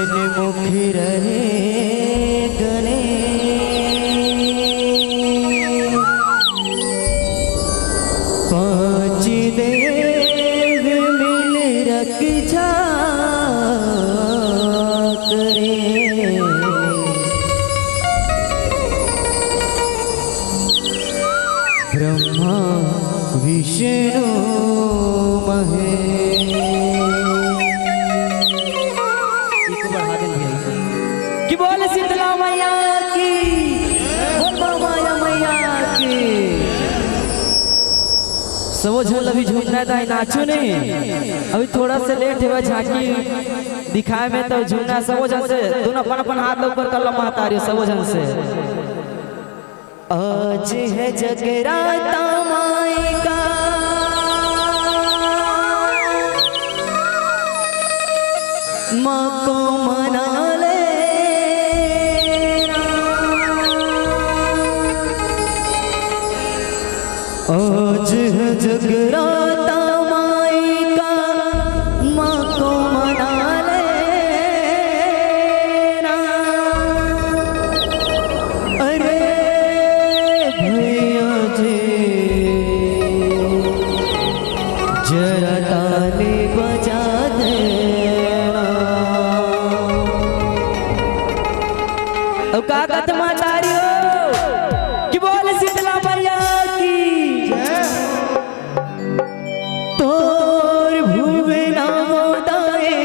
सन्मुखी रहे गणे पांच देव मिल रक्षा करे ब्रह्मा विष्णु महेश। कि बोल शीतला मैया की, बोल माया मैया की। सब झूल अभी झूमना था, नाचो नहीं अभी थोड़ा सा लेट है झांकी दिखाए में तो झूमना सब जन से दोनों अपन अपन हाथ ऊपर कर लो महतारी सब जन से। आज है जगराता माई का माँ को मना ले आज है जगराता माई का माँ को मना लेना। अरे भैया जी जरा ताली बजा देना। अब का कहत मातारी हो कि बोल शीतला मैया की तोर भुवना मोदाए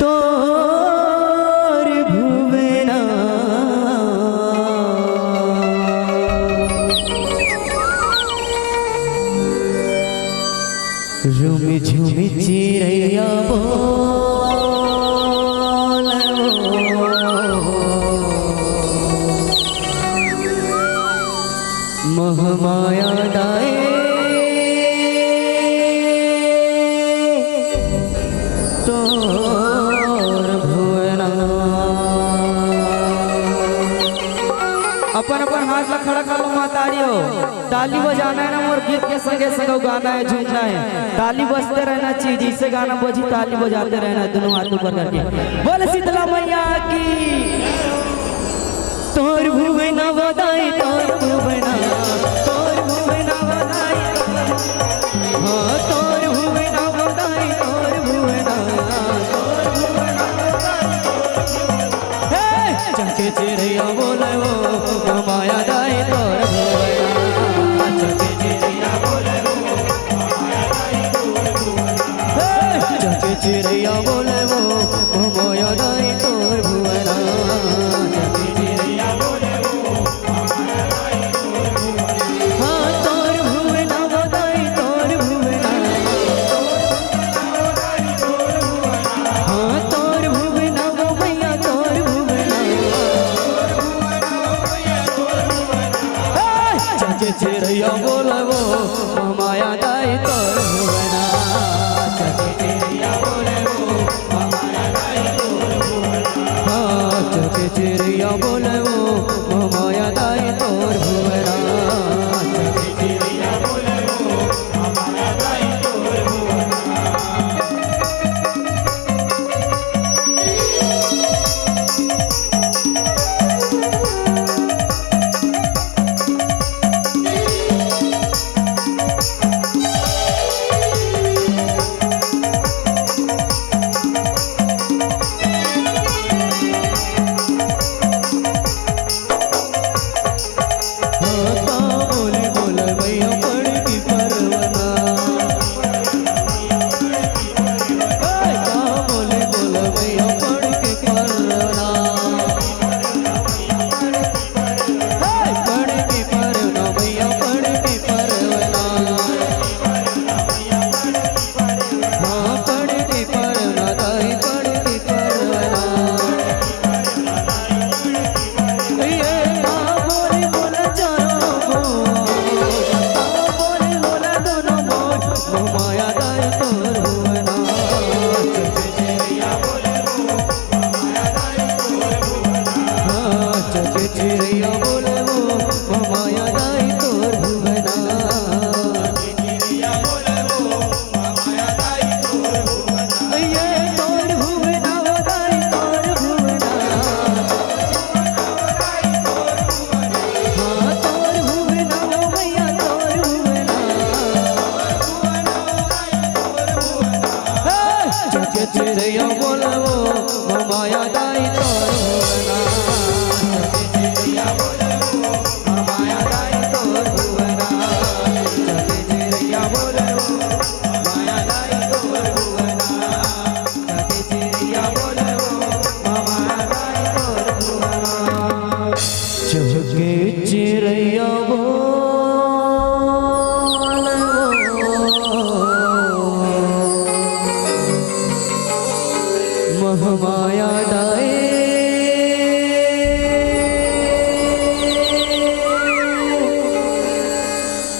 तोर भुवना झूमी झूमी चिड़ैया महमाया दाए तोर भुवना। अपन अपन हाथ ला खड़ा कर लो महतारी हो। ताली बजाना है ना मोर गीत के संगे संग गाना है झूमना है। ताली बजते रहना चाहिए, जिससे गाना बजी ताली बजाते रहना दोनों हाथ ऊपर करके। बोल शीतला मैया की तोर भुवना बधाई तोर भुवना तोर भुवना बधाई। हाँ तोर भुवना बधाई तोर भुवना तोर भुवना बधाई। चंके चिड़ैया बोले वो माया दाई तोर भुवना। चंके चिड़ैया बोले वो माया दाई तोर भुवना। चंके चिड़ैया बोले वो माया दाई तोर भुवना। चिड़ैया बोले वो माया दाई तोर भुवना। चिड़ैया बोले वो माया दाई तोर भुवना। चिड़ैया बोले वो माया दाई तोर भुवना। चिड़ैया बोले वो माया दाई तोर भुवना।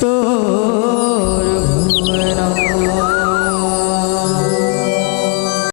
तो